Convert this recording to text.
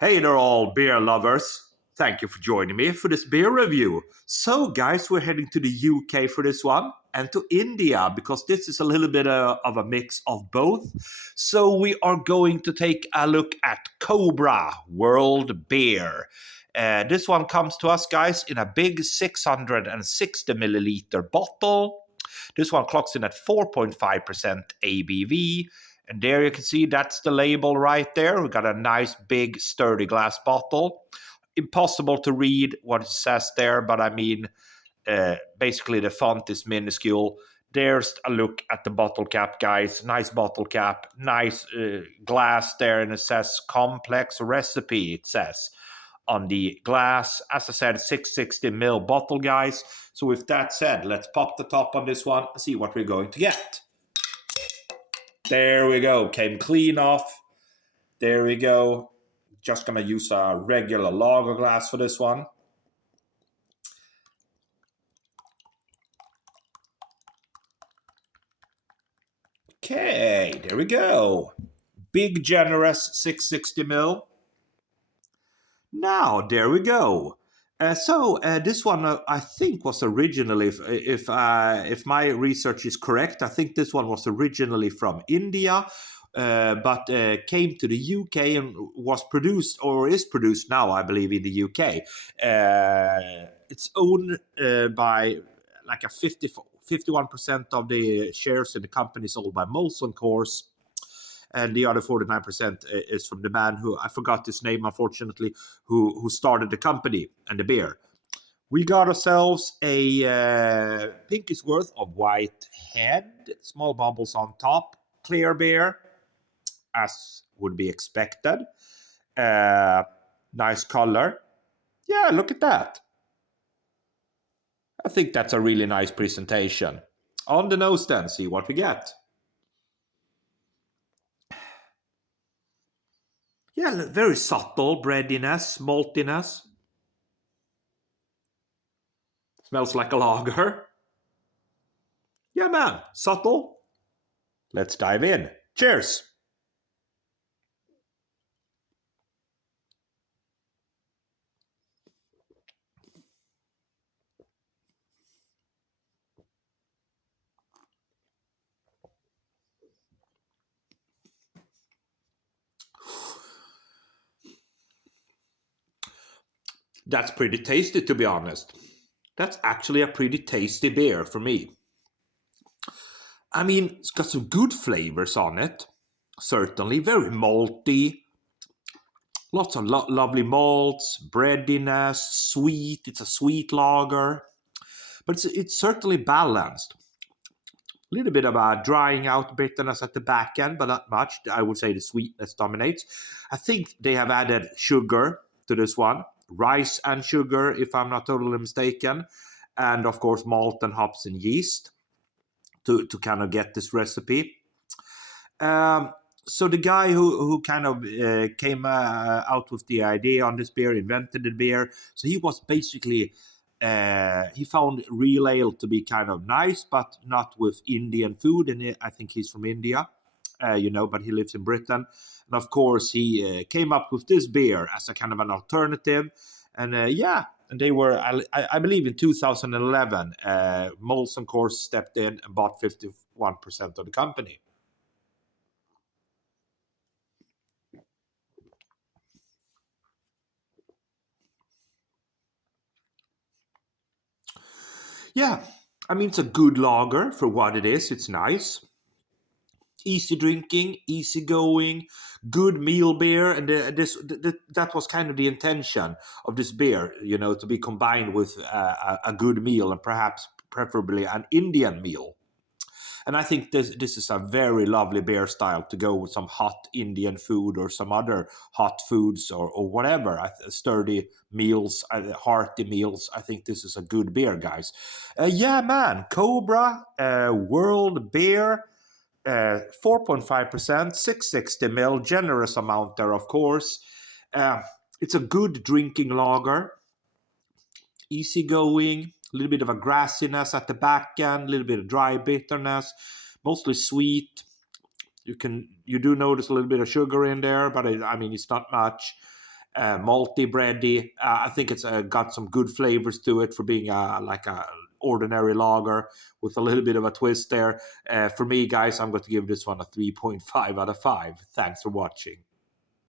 Hey there, all beer lovers. Thank you for joining me for this beer review. So, guys, we're heading to the UK for this one and to India because this is a little bit of a mix of both. So, we are going to take a look at Cobra World Beer. This one comes to us, guys, in a big 660 milliliter bottle. This one clocks in at 4.5% ABV. And there you can see that's the label right there. We got a nice big sturdy glass bottle. Impossible to read what it says there, but I mean, basically the font is minuscule. There's a look at the bottle cap, guys. Nice bottle cap, nice glass there, and it says complex recipe, it says on the glass. As I said, 660 ml bottle, guys. So with that said, let's pop the top on this one and see what we're going to get. There we go. Came clean off. There we go. Just going to use a regular lager glass for this one. Okay, there we go. Big, generous 660 ml. Now, there we go. This one I think was originally, if my research is correct, I think this one was originally from India, but came to the UK and was produced or is produced now, I believe, in the UK. It's owned by like a 51% of the shares in the company is owned by Molson Coors. And the other 49% is from the man who, I forgot his name, unfortunately, who started the company and the beer. We got ourselves a pinkish worth of white head, small bubbles on top, clear beer, as would be expected. Nice color. Yeah, look at that. I think that's a really nice presentation. On the nose then, see what we get. Yeah, very subtle breadiness, maltiness. Smells like a lager. Yeah, man, subtle. Let's dive in. Cheers. That's pretty tasty, to be honest. That's actually a pretty tasty beer for me. I mean, it's got some good flavors on it. Certainly, very malty. Lots of lovely malts, breadiness, sweet. It's a sweet lager. But it's certainly balanced. A little bit of a drying out bitterness at the back end, but not much. I would say the sweetness dominates. I think they have added sugar to this one. Rice and sugar, if I'm not totally mistaken. And of course, malt and hops and yeast to kind of get this recipe. So the guy who kind of came out with the idea on this beer, invented the beer. So he was basically, he found real ale to be kind of nice, but not with Indian food. And I think he's from India, but he lives in Britain. And of course, he came up with this beer as a kind of an alternative. And and they were, I believe in 2011, Molson Coors stepped in and bought 51% of the company. Yeah, I mean, it's a good lager for what it is. It's nice. Easy drinking, easy going, good meal beer, and that was kind of the intention of this beer, to be combined with a good meal and perhaps preferably an Indian meal. And I think this is a very lovely beer style to go with some hot Indian food or some other hot foods or whatever, sturdy meals, hearty meals. I think this is a good beer, guys. Yeah, man, Cobra World Beer. 4.5%, 660 ml, generous amount there, of course. It's a good drinking lager, easygoing, a little bit of a grassiness at the back end, a little bit of dry bitterness, mostly sweet. You do notice a little bit of sugar in there, but I mean, it's not much. malty, bready. I think it's got some good flavors to it for being like a ordinary lager with a little bit of a twist there. For me, guys, I'm going to give this one a 3.5 out of 5. Thanks for watching.